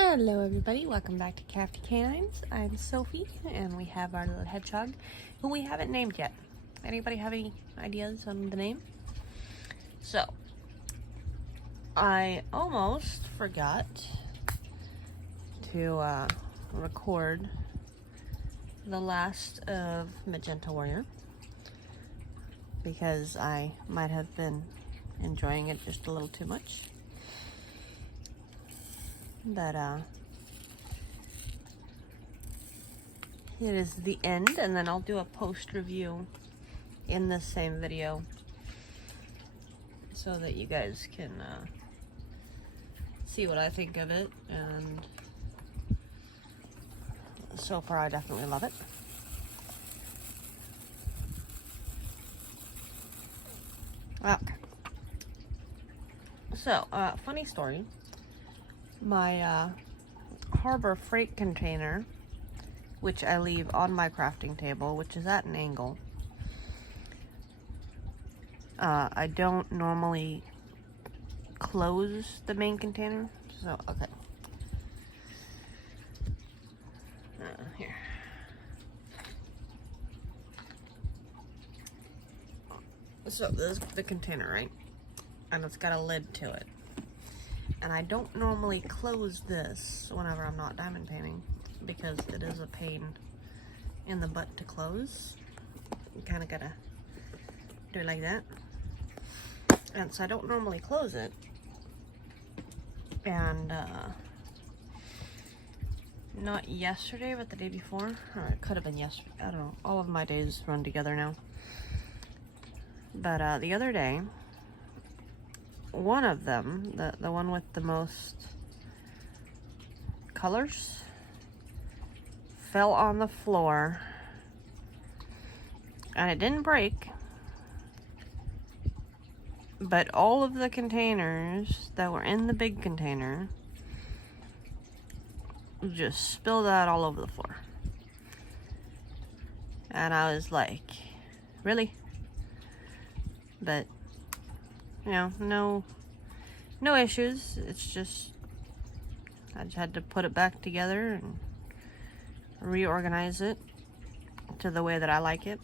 Hello everybody, welcome back to Crafty Canines. I'm Sophie, and we have our little hedgehog, who we haven't named yet. Anybody have any ideas on the name? So, I almost forgot to record the last of Magenta Warrior, because I might have been enjoying it just a little too much. But it is the end, and then I'll do a post review in this same video so that you guys can see what I think of it. And so far I definitely love it. Okay. So, funny story. My harbor freight container, which I leave on my crafting table, which is at an angle. I don't normally close the main container, so okay. Here. So this is the container, right? And it's got a lid to it. And I don't normally close this whenever I'm not diamond painting, because it is a pain in the butt to close. You kind of gotta do it like that. And so I don't normally close it. And not yesterday, but the day before, or it could have been yesterday. I don't know. All of my days run together now. But the other day, one of them, the one with the most colors, fell on the floor, and it didn't break, but all of the containers that were in the big container just spilled out all over the floor. And I was like, really? But you know, no issues. It's just I just had to put it back together and reorganize it to the way that I like it,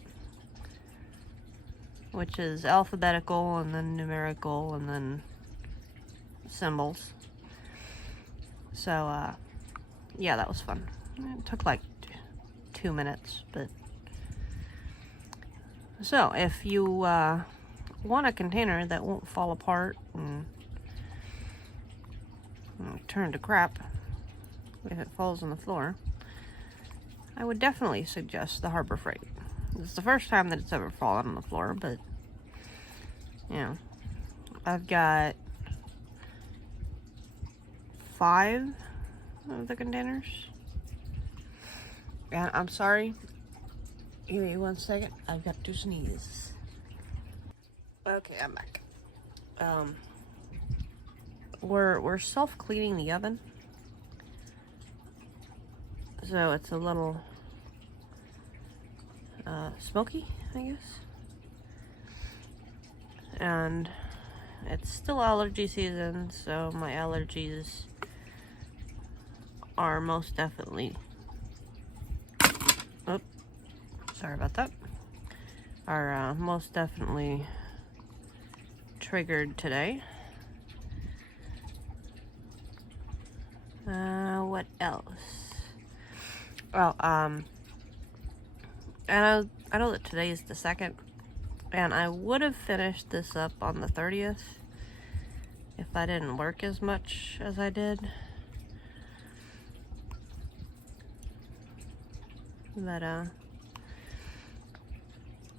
which is alphabetical and then numerical and then symbols. So yeah, that was fun. It took like 2 minutes, but so if you want a container that won't fall apart and turn to crap if it falls on the floor, I would definitely suggest the Harbor Freight. It's the first time that it's ever fallen on the floor, but you know, I've got 5 of the containers, and I'm sorry, give me 1 second, I've got to sneeze. Okay, I'm back. We're self-cleaning the oven, so it's a little smoky, I guess. And it's still allergy season, so my allergies are most definitely, oh, sorry about that, are most definitely triggered today. What else? Well, and I know that today is the 2nd, and I would have finished this up on the 30th if I didn't work as much as I did. But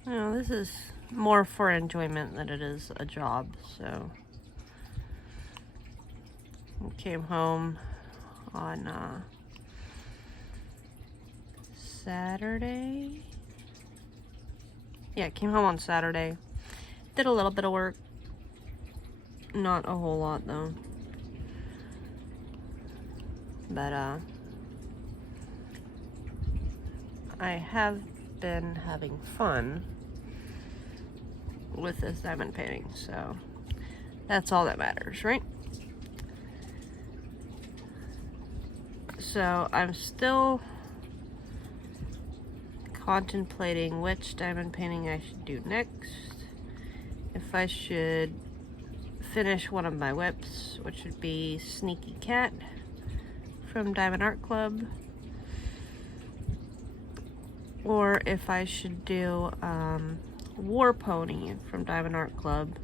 you know, this is more for enjoyment than it is a job, so I came home on Saturday. Yeah, I came home on Saturday. Did a little bit of work. Not a whole lot though. But I have been having fun with this diamond painting, so that's all that matters, right? So I'm still contemplating which diamond painting I should do next. If I should finish one of my whips, which would be Sneaky Cat from Diamond Art Club, or if I should do War Pony from Diamond Art Club,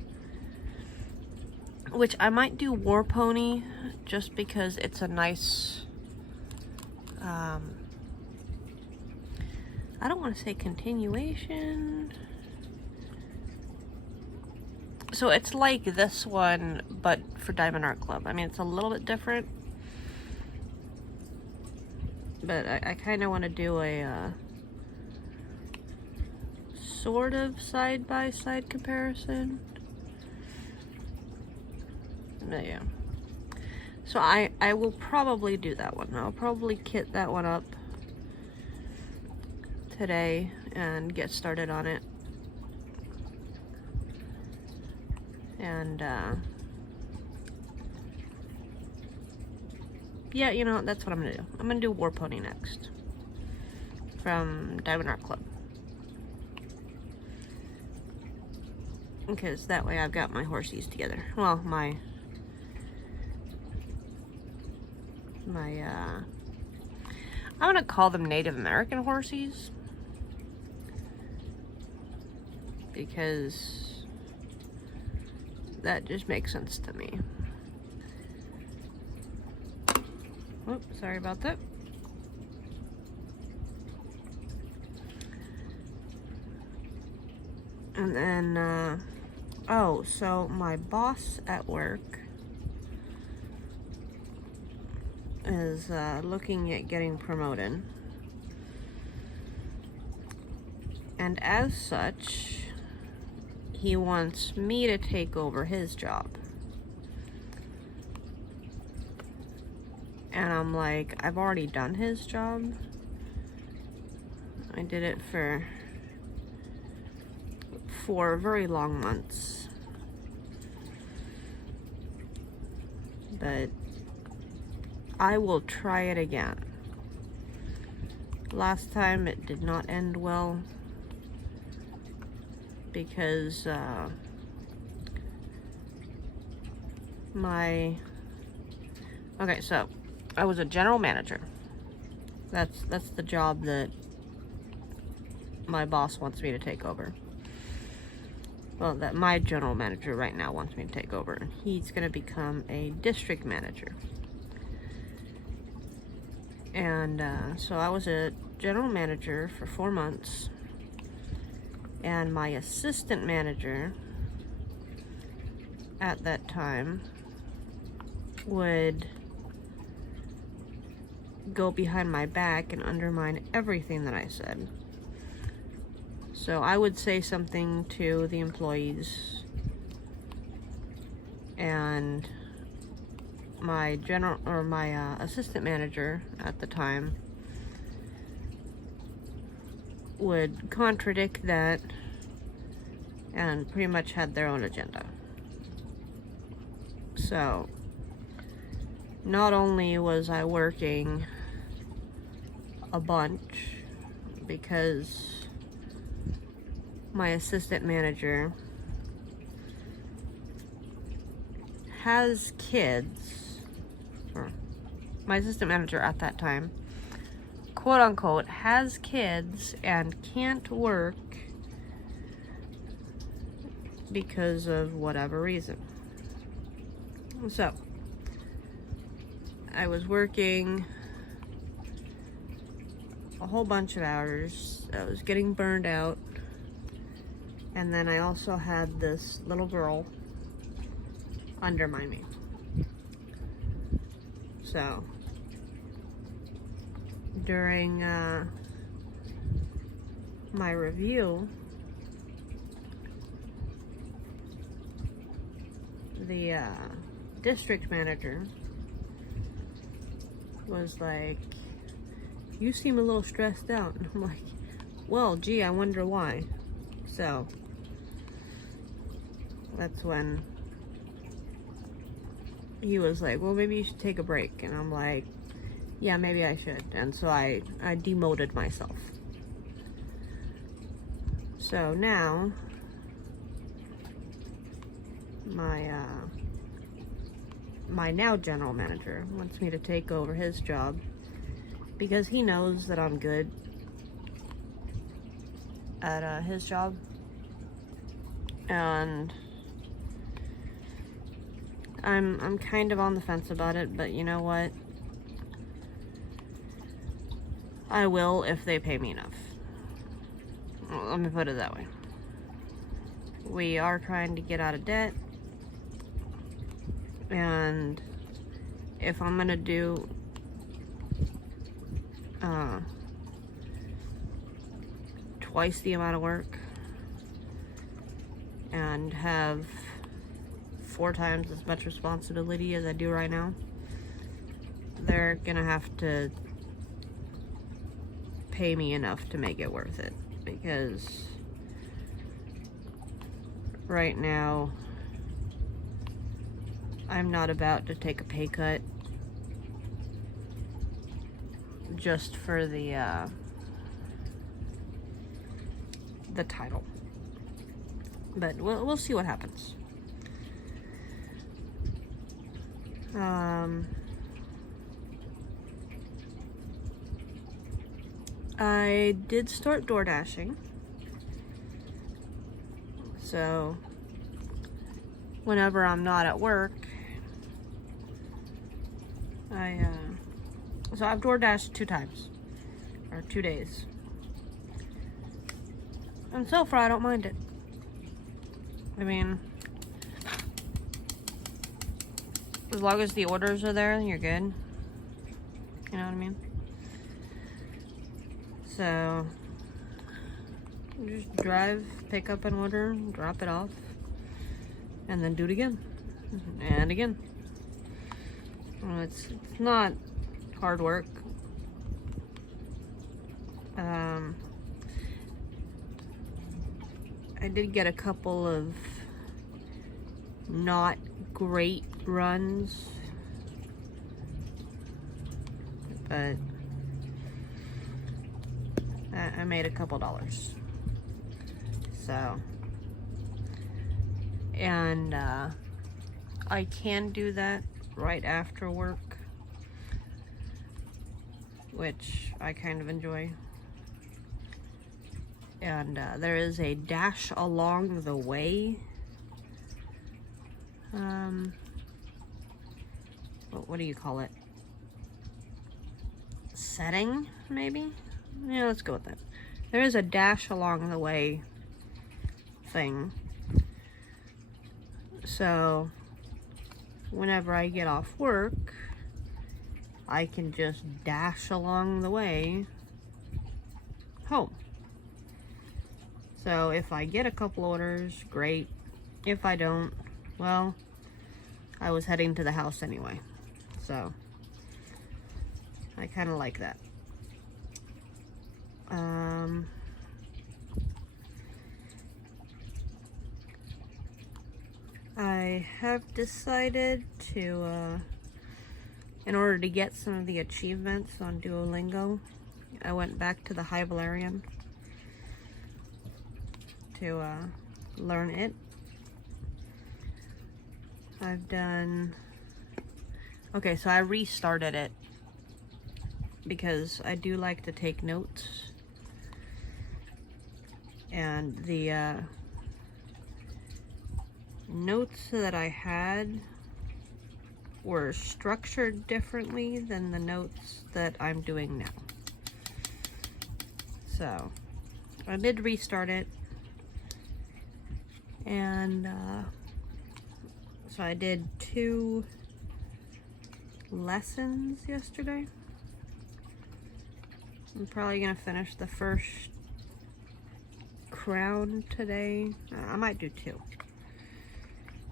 which I might do War Pony just because it's a nice, I don't want to say continuation. So it's like this one, but for Diamond Art Club. I mean, it's a little bit different, but I kind of want to do a sort of side-by-side comparison. But yeah. So I will probably do that one. I'll probably kit that one up today and get started on it. And yeah, you know, that's what I'm gonna do. I'm gonna do War Pony next from Diamond Art Club, because that way I've got my horsies together. Well, my I'm gonna call them Native American horsies, because that just makes sense to me. Oops, sorry about that. And then, oh, so my boss at work is looking at getting promoted. And as such, he wants me to take over his job. And I'm like, I've already done his job. I did it for 4 very long months. But I will try it again. Last time it did not end well, because okay, so I was a general manager. That's the job that my boss wants me to take over. Well, that my general manager right now wants me to take over. He's gonna become a district manager. And so I was a general manager for 4 months. And my assistant manager at that time would go behind my back and undermine everything that I said. So I would say something to the employees, and my assistant manager at the time would contradict that and pretty much had their own agenda. So not only was I working a bunch, because my assistant manager has kids, or my assistant manager at that time, quote unquote, has kids and can't work because of whatever reason. So I was working a whole bunch of hours. I was getting burned out. And then I also had this little girl undermine me. So during my review, the district manager was like, "You seem a little stressed out." And I'm like, well, gee, I wonder why. So that's when he was like, well, maybe you should take a break. And I'm like, Yeah, maybe I should. And so I demoted myself. So now my now general manager wants me to take over his job because he knows that I'm good at his job, and I'm kind of on the fence about it, but you know what? I will if they pay me enough. Well, let me put it that way. We are trying to get out of debt, and if I'm gonna do twice the amount of work and have 4 times as much responsibility as I do right now, they're gonna have to pay me enough to make it worth it, because right now I'm not about to take a pay cut just for the title. But we'll see what happens. I did start door dashing, so whenever I'm not at work, so I've door dashed 2 times, or 2 days, and so far I don't mind it. I mean, as long as the orders are there, you're good. You know what I mean? So, just drive, pick up an order, drop it off, and then do it again. And again. Well, it's not hard work. I did get a couple of not great runs, but I made a couple dollars. So, and I can do that right after work, which I kind of enjoy. And there is a dash along the way. What do you call it? Setting, maybe? Yeah, let's go with that. There is a dash along the way thing. So, whenever I get off work, I can just dash along the way home. So if I get a couple orders, great. If I don't, well, I was heading to the house anyway. So I kind of like that. I have decided to, in order to get some of the achievements on Duolingo, I went back to the High Valerian to learn it. I've done... Okay, so I restarted it because I do like to take notes. And the notes that I had were structured differently than the notes that I'm doing now. So, I did restart it. And so I did 2 lessons yesterday. I'm probably gonna finish the first crown today. I might do 2.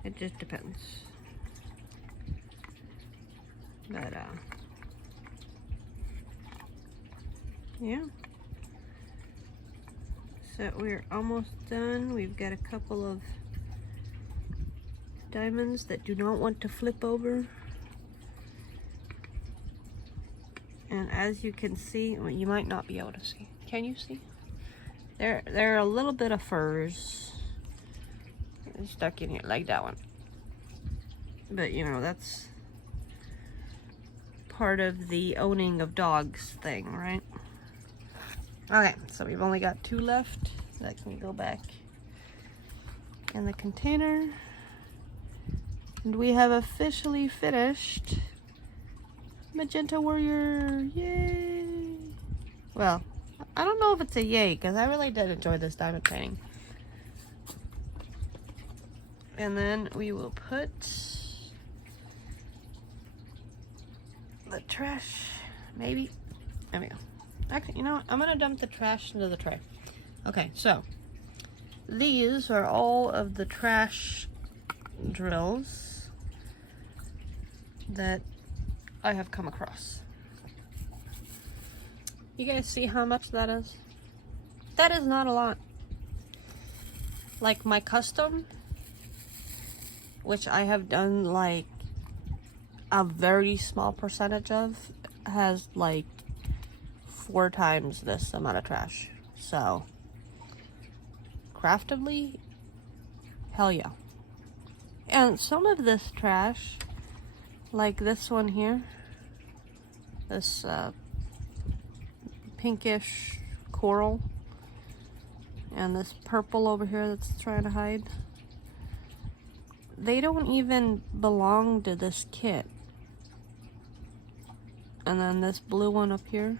It just depends. But yeah. So we're almost done. We've got a couple of diamonds that do not want to flip over. And as you can see, well, you might not be able to see. Can you see? There are a little bit of furs stuck in here, like that one. But you know, that's part of the owning of dogs thing, right? Okay, so we've only got 2 left. That can go back in the container. And we have officially finished Magenta Warrior. Yay! Well, I don't know if it's a yay, because I really did enjoy this diamond painting. And then we will put the trash, maybe. There we go. Actually, you know what? I'm going to dump the trash into the tray. Okay, so these are all of the trash drills that I have come across. You guys see how much that is? That is not a lot. Like my custom, which I have done like a very small percentage of, has like 4 times this amount of trash. So Craftibly, hell yeah. And some of this trash, like this one here, this pinkish coral, and this purple over here that's trying to hide, they don't even belong to this kit. And then this blue one up here,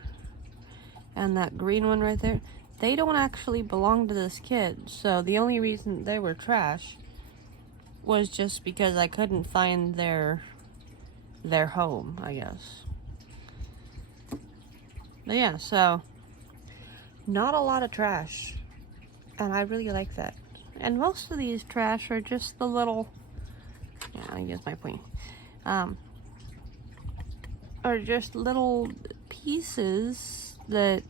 and that green one right there, they don't actually belong to this kit. So the only reason they were trash was just because I couldn't find their home, I guess. But yeah, so not a lot of trash, and I really like that. And most of these trash are just the little, yeah, I guess my point, are just little pieces that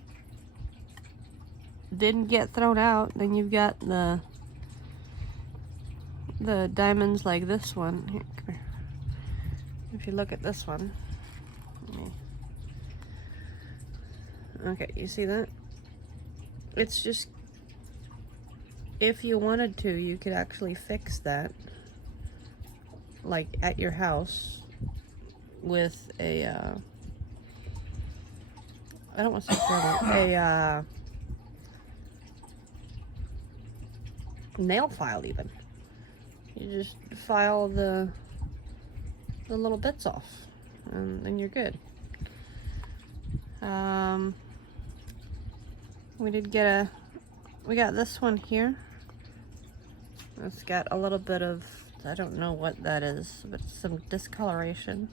didn't get thrown out. Then you've got the diamonds like this one. Here, come here. If you look at this one. Okay, you see that? It's just, if you wanted to, you could actually fix that, like at your house, with a, I don't want to say a nail file even. You just file the little bits off, and then you're good. We got this one here. It's got a little bit of, I don't know what that is, but some discoloration.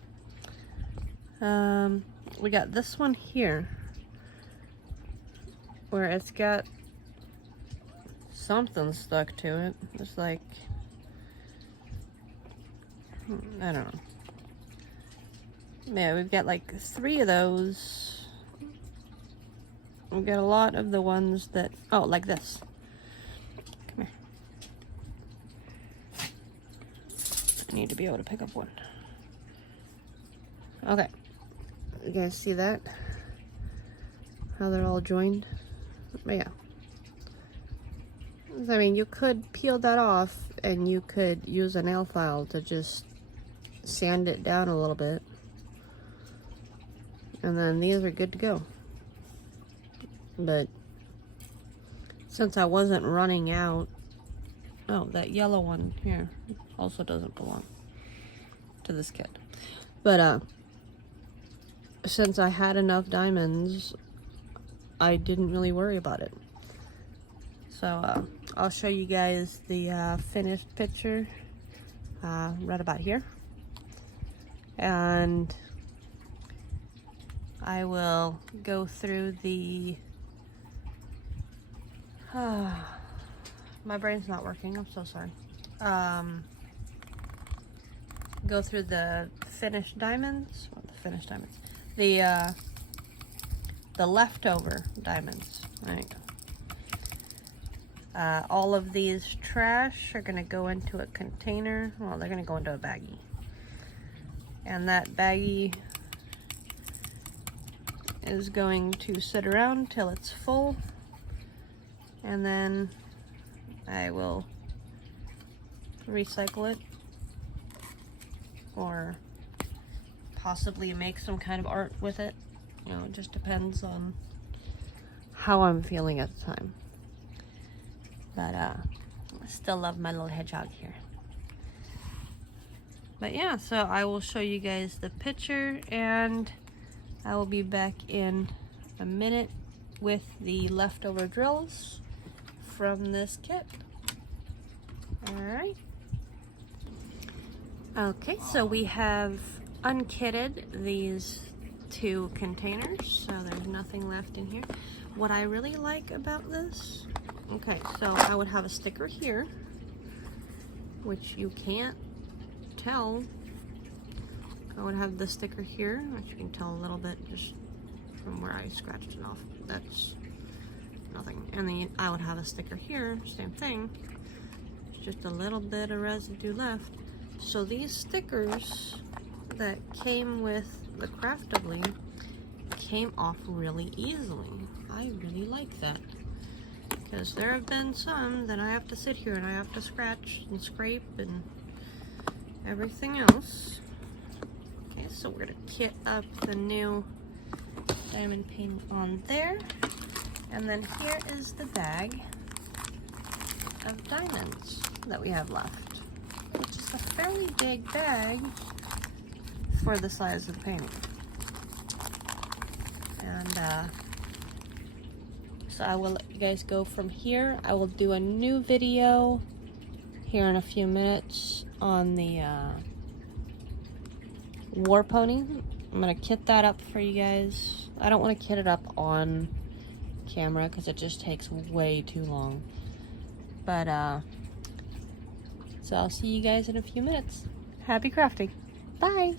We got this one here, where it's got something stuck to it. It's like, I don't know. Yeah, we've got like 3 of those. We've got a lot of the ones that, oh, like this. Come here. I need to be able to pick up one. Okay. You guys see that? How they're all joined? But yeah. I mean, you could peel that off and you could use a nail file to just sand it down a little bit. And then these are good to go. But since I wasn't running out, oh, that yellow one here also doesn't belong to this kit. But since I had enough diamonds, I didn't really worry about it. So I'll show you guys the finished picture right about here. And I will go through the my brain's not working, I'm so sorry. Go through the finished diamonds, well, the finished diamonds, the leftover diamonds. There you go. All of these trash are gonna go into a container. Well, they're gonna go into a baggie, and that baggie is going to sit around till it's full, and then I will recycle it or possibly make some kind of art with it. You know, it just depends on how I'm feeling at the time. But I still love my little hedgehog here. But yeah, so I will show you guys the picture, and I will be back in a minute with the leftover drills from this kit. Alright. Okay, so we have unkitted these 2 containers, so there's nothing left in here. What I really like about this, okay, so I would have a sticker here, which you can't tell. I would have the sticker here, which you can tell a little bit just from where I scratched it off. That's nothing. And then I would have a sticker here, same thing. There's just a little bit of residue left. So these stickers that came with the Craftibly came off really easily. I really like that, because there have been some that I have to sit here and I have to scratch and scrape and everything else. Okay, so we're gonna kit up the new diamond paint on there, and then here is the bag of diamonds that we have left, which is a fairly big bag for the size of the painting. And so I will let you guys go from here. I will do a new video here in a few minutes on the war pony. I'm gonna kit that up for you guys. I don't want to kit it up on camera because it just takes way too long. But so I'll see you guys in a few minutes. Happy crafting. Bye.